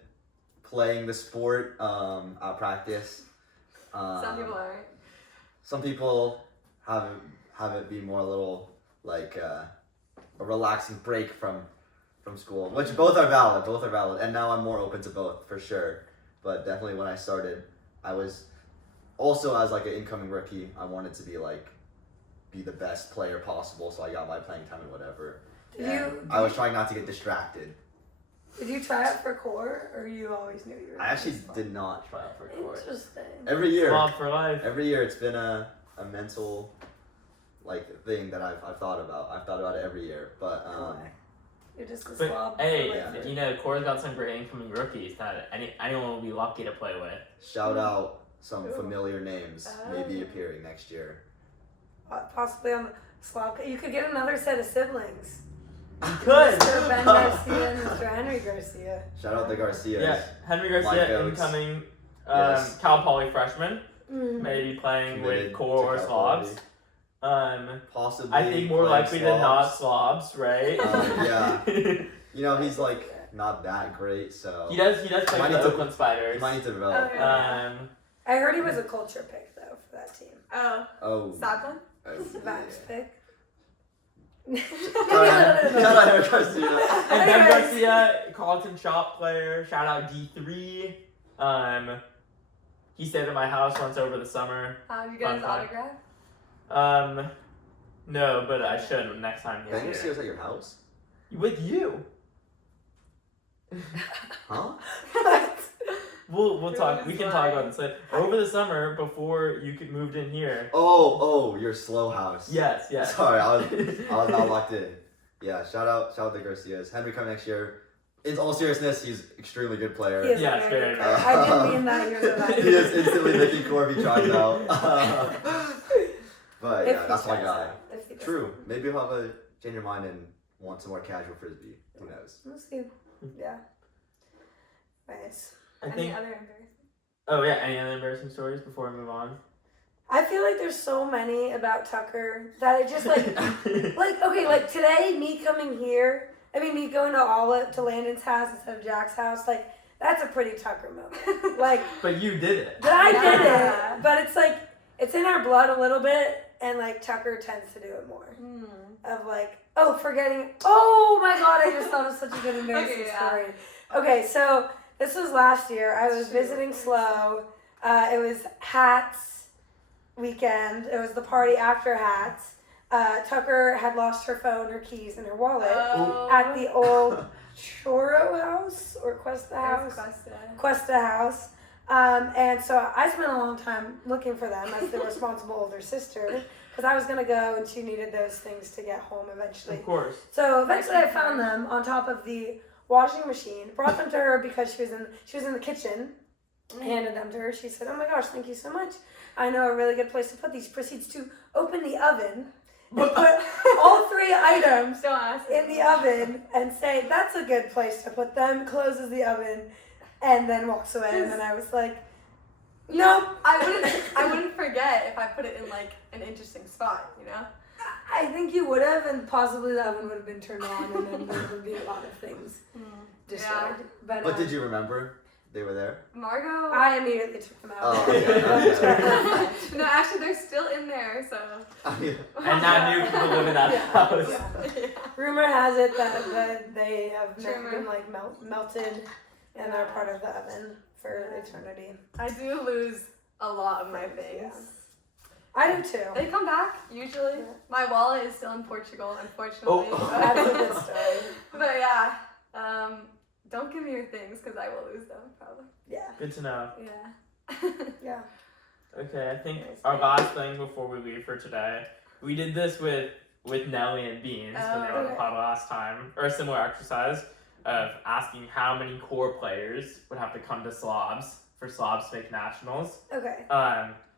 playing the sport at practice. Some people aren't. Some people have it be more a little like a relaxing break from school, which both are valid, and now I'm more open to both for sure. But definitely when I started, I was also as like an incoming rookie, I wanted to be the best player possible, so I got my playing time and whatever. I was trying not to get distracted. Did you try out for core, or you always knew you were? I actually did not try out for core. Interesting. Every year, SLOB for life. it's been a mental thing that I've thought about. I've thought about it every year, but You're just a But slob. hey, Yeah. Core's got some great incoming rookies that anyone will be lucky to play with. shout out some Ooh. familiar names maybe appearing next year. Possibly on the slob. You could get another set of siblings. You could. Mr. Ben Garcia and Mr. Henry Garcia. Shout out the Garcias. Yeah, Henry Like Garcia goats. incoming Yes. Cal Poly freshman, Mm. maybe playing Committed with Core or to Cal SLOBs. Possibly. I think more playing likely than not slobs. SLOBs, right? Yeah. He's not that great, so He does play Might for need the to- Oakland he Spiders. might need to develop. Oh, yeah. I heard he was a culture pick though for that team. Oh, Oh. sad one? Vibes pick. Shout out Henry Garcia. And Ben Anyways. Garcia, Carlton shop player, shout out D3. He stayed at my house once over the summer. Did you get his Fun fact. autograph? No, but I should next time he's Daniel here. see us at your house? With you. Huh? We'll talk. We can talk about this later. Over the summer, before you moved in here. Oh, your slow house. Yes. Sorry, I was not locked in. Yeah, shout out to Garcias. Henry coming next year. In all seriousness, he's extremely good player. He is Yeah, a it's very very good player. nice. I didn't mean that. You're the He is instantly making Corby tries out. But If yeah, he that's my tries guy. out, if he does. True. Maybe he'll have a change your mind and want some more casual frisbee. Who knows? We'll see. Yeah. Nice. I Any think. other embarrassing? Oh yeah. Any other embarrassing stories before we move on? I feel like there's so many about Tucker that it just like today, me coming here. I mean, me going to Landon's house instead of Jack's house. Like that's a pretty Tucker moment. Like But you did it. that I did Yeah. it, but it's like it's in our blood a little bit, and like Tucker tends to do it more. Of like, forgetting. Oh my God! I just thought of such a good embarrassing Okay, yeah. story. Okay, so this was last year. I was visiting SLO. It was Hats weekend. It was the party after Hats. Tucker had lost her phone, her keys, and her wallet at the old Choro House or Cuesta House. Cuesta House. And so I spent a long time looking for them as the responsible older sister because I was going to go and she needed those things to get home eventually. Of course. So eventually I found them on top of the washing machine, brought them to her because she was in the kitchen, handed them to her. She said, "Oh my gosh, thank you so much. I know a really good place to put these." Proceeds to open the oven and put all 3 items Don't ask in the oven and say, "That's a good place to put them," closes the oven, and then walks away. And then I was like, nope. I wouldn't forget if I put it in like an interesting spot, you know? I think you would have, and possibly the oven would have been turned on, and then there would be a lot of things destroyed. But did you remember they were there? Margot. I immediately took them out. Oh, okay. No, actually, they're still in there, so. And now new people live in that house. Yeah. Rumor has it that they have True. been like melted and are part of the oven for eternity. I do lose a lot of my things. Yeah. I do too. They come back, usually. Yeah. My wallet is still in Portugal, unfortunately. Oh. That's a good story. But yeah, don't give me your things because I will lose them, probably. Yeah. Good to know. Yeah. Yeah. Okay, I think our last thing before we leave for today, we did this with Nelly and Beans when they were on the okay. pod last time, or a similar exercise of asking how many core players would have to come to SLOBS for SLOBS to make nationals. Okay.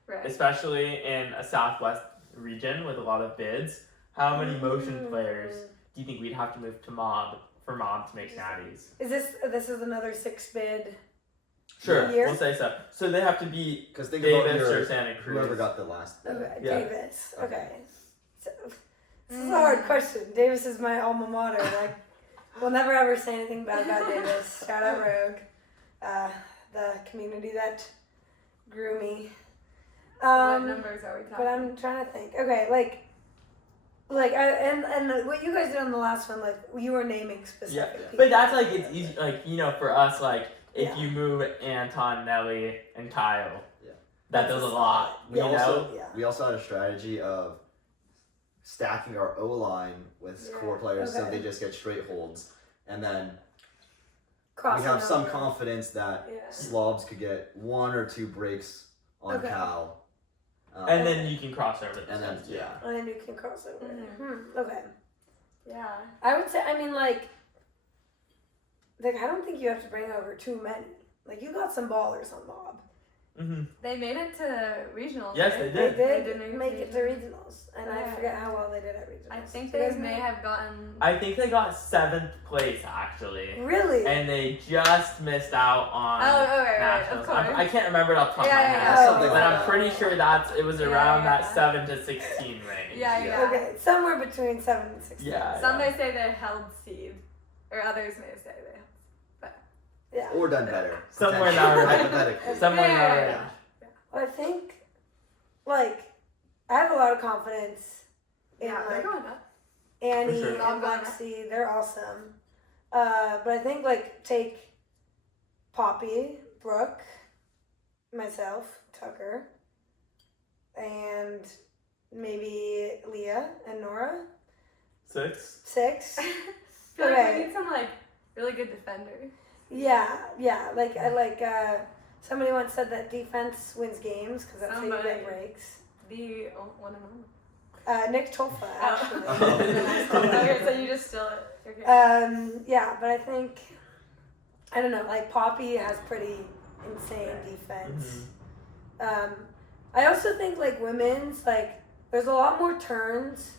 Right. Especially in a Southwest region with a lot of bids. How many motion players do you think we'd have to move to Mob to make natties? Is this is another 6 bid? Sure, Year? we'll say so. So they have to be Because think about Davis or your, Santa Cruz. whoever got the last. Okay. Yeah. Davis. Okay. So, this is a hard question. Davis is my alma mater. Like, we'll never ever say anything bad about Davis. Shout out Rogue, the community that grew me. What numbers are we talking? But I'm trying to think. Okay, like and what you guys did on the last one, like you were naming specific people. But that's like it's easy, like for us, like if Yeah. you move Anton, Nelly, and Kyle, Yeah. that does a lot. We you know? also had a strategy of stacking our O line with Yeah, core players so okay. they just get straight holds, and then Crossing we have some over. confidence that Yeah. Slobs could get 1 or 2 breaks on Okay. Cal. And then you can cross over. and then yeah. And then you can cross over. Mhm. Okay. Yeah. I would say. I mean, like I don't think you have to bring over too many. Like you got some ballers on Mob. Mm-hmm. They made it to regionals. Yes, right? they They did. did make it to regionals, and I Yeah. forget how well they did at regionals. I think Do they you guys may know? have gotten. I think they got 7th place actually, Really. and they just missed out on right, nationals. of course. I can't remember it off the top of my Yeah, head, yeah, yeah. Something but like I'm that. pretty sure it was Yeah, around yeah. that 7 to 16 range. Yeah. Okay, somewhere between 7 and 16. Yeah. Some may say they held seed, or others may say they. Yeah. or done better. Somewhere in that range. Hypothetically. Somewhere in that Yeah. range. I think, like, I have a lot of confidence in Yeah, they're like going up. Annie For sure. and Lexi. They're awesome. But I think like take Poppy Brooke, myself, Tucker, and maybe Leah and Nora. 6. 6. I feel like Okay. we need some like really good defenders. Yeah. Like somebody once said that defense wins games because that's how you Somebody. get breaks. The one and only. Nick Tolfa, actually. Oh. Okay, so you just steal it. Okay. Yeah, but I think, I don't know, like Poppy has pretty insane defense. I also think like women's, like there's a lot more turns,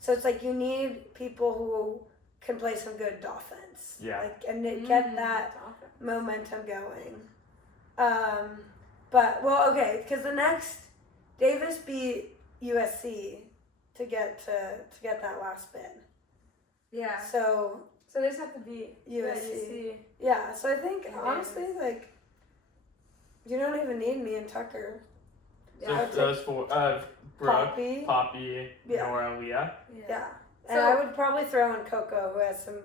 so it's like you need people who can play some good offense. Yeah. Like and get that momentum going. But well, okay, because the next Davis beat USC to get that last bid. Yeah. So So they just have to be USC. Yeah, so I think And honestly, like, you don't even need me and Tucker. So I would those 4, Brooke, Poppy, Yeah. Nora, and Leah. Yeah, and So- I would probably throw in Coco, who has some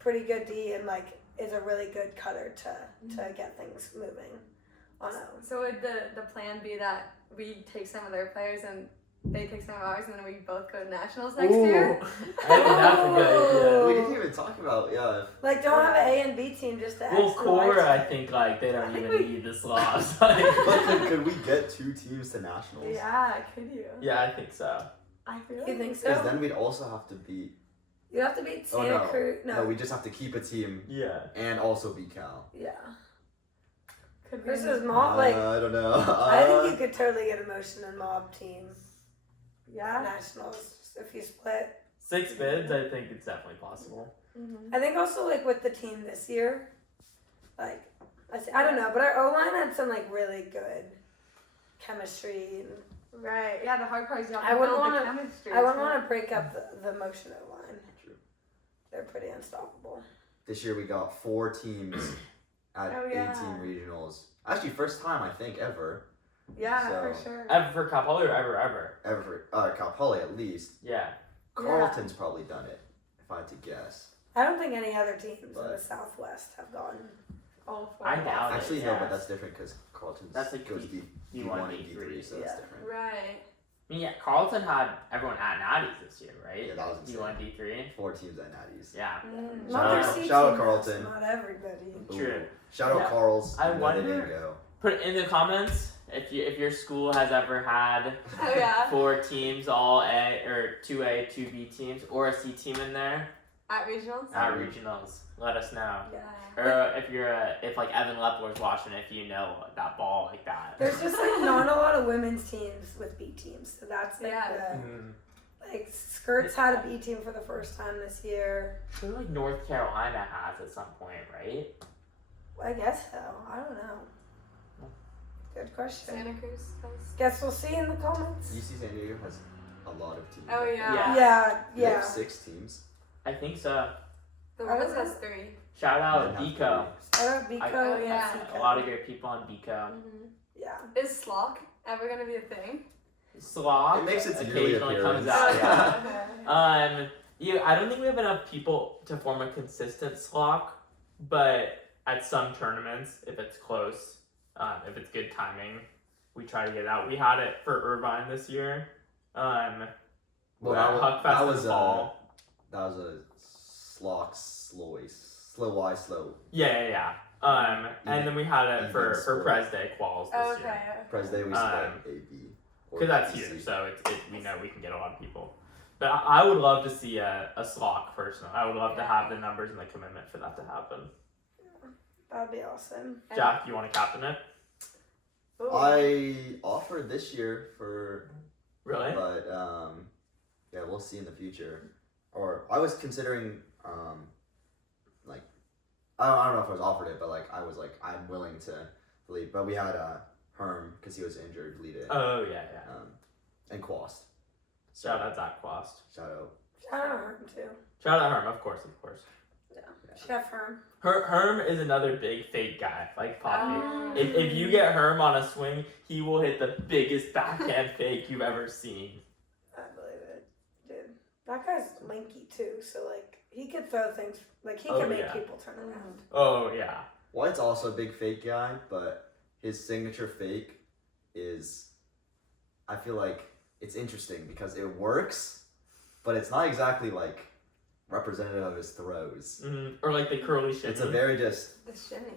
pretty good D and like is a really good cutter to get things moving on a. So would the plan be that we take some of their players and they take some of ours, and then we both go to nationals next year? I think that's a good We idea. didn't even talk about Like, don't have an A and B team just to Well, X and Y Cora, team. I think like they don't I think even we- need the slots. But could we get 2 teams to nationals? Yeah, could you? Yeah, I think so. I feel You think Because so? then we'd also have to beat. You have to beat Oh Santa no. Cruz. No, we just have to keep a team Yeah. and also beat Cal. Yeah. Could be. Versus Mob, like, I don't know. I think you could totally get a Motion and Mob team Yeah. nationals if you split. 6 bids, I think it's definitely possible. Mm-hmm. I think also like with the team this year, like I don't know, but our O line had some like really good chemistry, and Right. Yeah. The hard part is you have I to wouldn't build the wanna- chemistry. I wouldn't want to break up the Motion O line. True. They're pretty unstoppable. This year we got 4 teams at Oh, yeah. 18 regionals. Actually, first time I think ever. Yeah, So- for sure. Ever for Cal Poly or ever? Ever. Cal Poly at least. Yeah. Carleton's probably done it, if I had to guess. I don't think any other teams in the But- Southwest have gotten. All 4. I doubt it. Actually, yeah. no, but that's different because Carleton's That's like goes D- D1 and D1, D3, so that's Yeah. different. Right. I mean, yeah, Carleton had everyone at Natty's this year, right? Yeah, that was insane. D1, D3. 4 teams at Natty's. Yeah. Mm. Shout Not their out- C shout out team, Carleton. Not everybody. Ooh. True. Shout out Yeah. Carl's. I even though they wonder- didn't go. Put it in the comments if your school has ever had Oh yeah. 4 teams, all A or 2A, 2B teams, or a C team in there At regionals. at regionals. Let us know. Yeah. Or if like Evan Lepler's watching, if you know that ball like that. There's just like not a lot of women's teams with B teams, so that's like Yeah. Mhm. like Skirts had a B team for the first time this year. I feel like North Carolina has at some point, right? I guess so. I don't know. Good question. Santa Cruz has. Guess we'll see in the comments. UC San Diego has a lot of teams. Oh yeah. Yeah. Yeah, They have yeah. 6 teams. I think so. The I women's don't has 3. Shout out Then have Bico. Shout out Bico I- and yeah. Seco. A lot of great people on Bico. Mm-hmm. Yeah. Is SLOC ever gonna be a thing? Sloth It makes its yearly occasionally comes appearance. out. Yeah. Okay. Yeah, I don't think we have enough people to form a consistent slock, but at some tournaments, if it's close, if it's good timing, we try to get it out. We had it for Irvine this year. Well, at Huckfest that in was the fall. That was a slow. Yeah. And then we had it Even for sport. Pres Day quals this Okay. year. Pres Day we split AB. or Because that's BC. here, so we know we can get a lot of people. But I would love to see a slock personally. I would love to have the numbers and the commitment for that to happen. That'd be awesome. Jack, you want to captain it? Ooh. I offered this year for, Really? but yeah, we'll see in the future. Or I was considering, like, I don't know if I was offered it, but like I was like I'm willing to lead. But we had Herm because he was injured lead it, Oh, yeah. and Quast. Shout out Zach Quast. Shout out. Shout out Herm too. Shout out Herm, of course. Chef Herm. Herm is another big fake guy, like Poppy. Oh. If you get Herm on a swing, he will hit the biggest backhand fake you've ever seen. I believe it. Dude. That guy's lanky too, so like he could throw things like he Oh, could make yeah. people turn around. Oh, yeah. White's also a big fake guy, but his signature fake is, I feel like it's interesting because it works, but it's not exactly like representative of his throws. Or like the curly shimmy. It's a very just. The shimmy.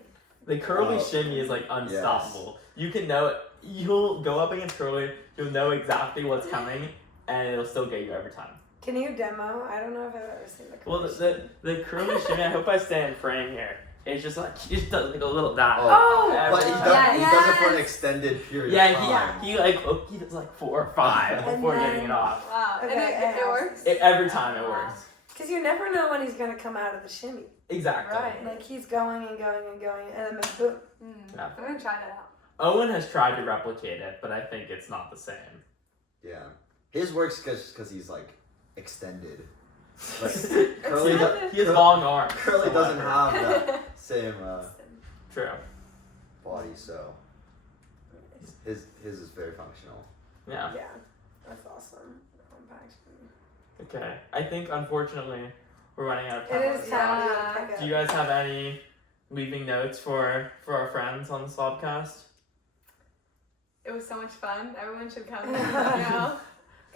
The curly shimmy is like unstoppable. You can know it. You'll go up against curly. You'll know exactly what's coming, and it'll still get you every time. Can you demo? I don't know if I've ever seen the curly Well, the curly shimmy. I hope I stay in frame here. It's just like he just does like a little dash. Oh! But he does it for an extended period of time. He does like 4 or 5 And before then- getting it off. Wow. Okay, and it works. Every time it works. Because you never know when he's going to come out of the shimmy. Exactly. Right. Like, he's going and going and going, and then boom. Yeah. I'm gonna try that out. Owen has tried to replicate it, but I think it's not the same. Yeah. His works because he's like extended. Like, He has long arms. Curly doesn't have that same True. body, so his is very functional. Yeah. Yeah, that's awesome. Okay. I think unfortunately we're running out of time. It is time Yeah. to pick up. Do you guys have any leaving notes for our friends on the SLOBCast? It was so much fun. Everyone should come.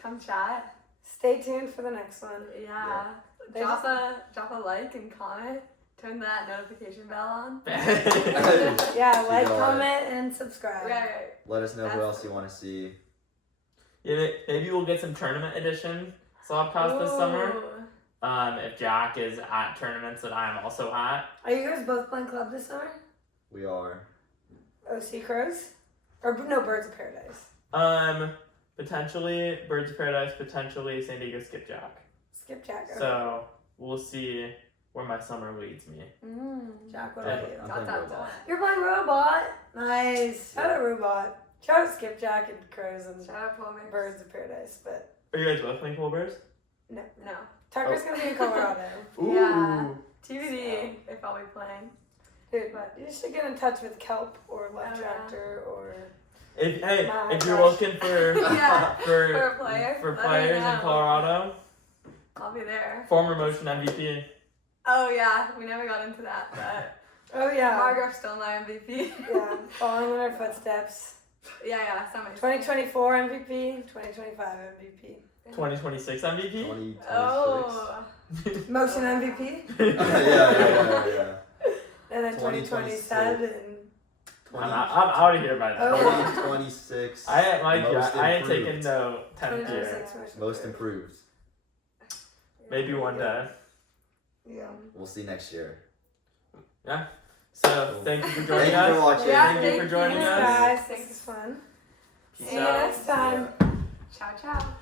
Come chat. Stay tuned for the next one. Yeah. Drop a like and comment. Turn that notification bell on. Yeah, like, know comment, and subscribe. Right. Let us know who else you want to see. Yeah, maybe we'll get some tournament edition SLOBCast this summer. If Jack is at tournaments that I am also at. Are you guys both playing club this summer? We are. OC Crows? Or no, Birds of Paradise. Potentially Birds of Paradise, potentially San Diego Skipjack. Skipjack. Okay. So we'll see where my summer leads me. Jack, what about you? I'm playing robot. You're playing Robot. Nice. Shout out Robot. Shout out Skipjack and Crows and Shout out Pullman. Birds of Paradise. But Are you guys both playing Polar Bears? no. No. Tucker's gonna be in Colorado. Ooh. Yeah. TBD if I'll be playing. Dude, you should get in touch with Kelp or Left Oh, yeah. Tractor or. If My you're gosh. looking for Yeah. for For a player, for let me players in know. Colorado, I'll be there. former motion MVP. Oh yeah, we never got into that, but Oh yeah. Margaret's still my MVP. Yeah. Following in her footsteps. yeah, somebody. 2024 MVP. 2025 MVP. 2026 MVP. 2026. Oh. Motion MVP. yeah. And then 2027. I'm out of here by then. Oh. 2026. I ain't taking improved. no 10th year. 2026 motion Most improved. Maybe one day. Yeah. We'll see next year. So thank you for joining Thank you for us. watching. Yeah, Thank you for joining Thanks, us. guys. This is fun. Peace See you out. next time. Ciao, ciao.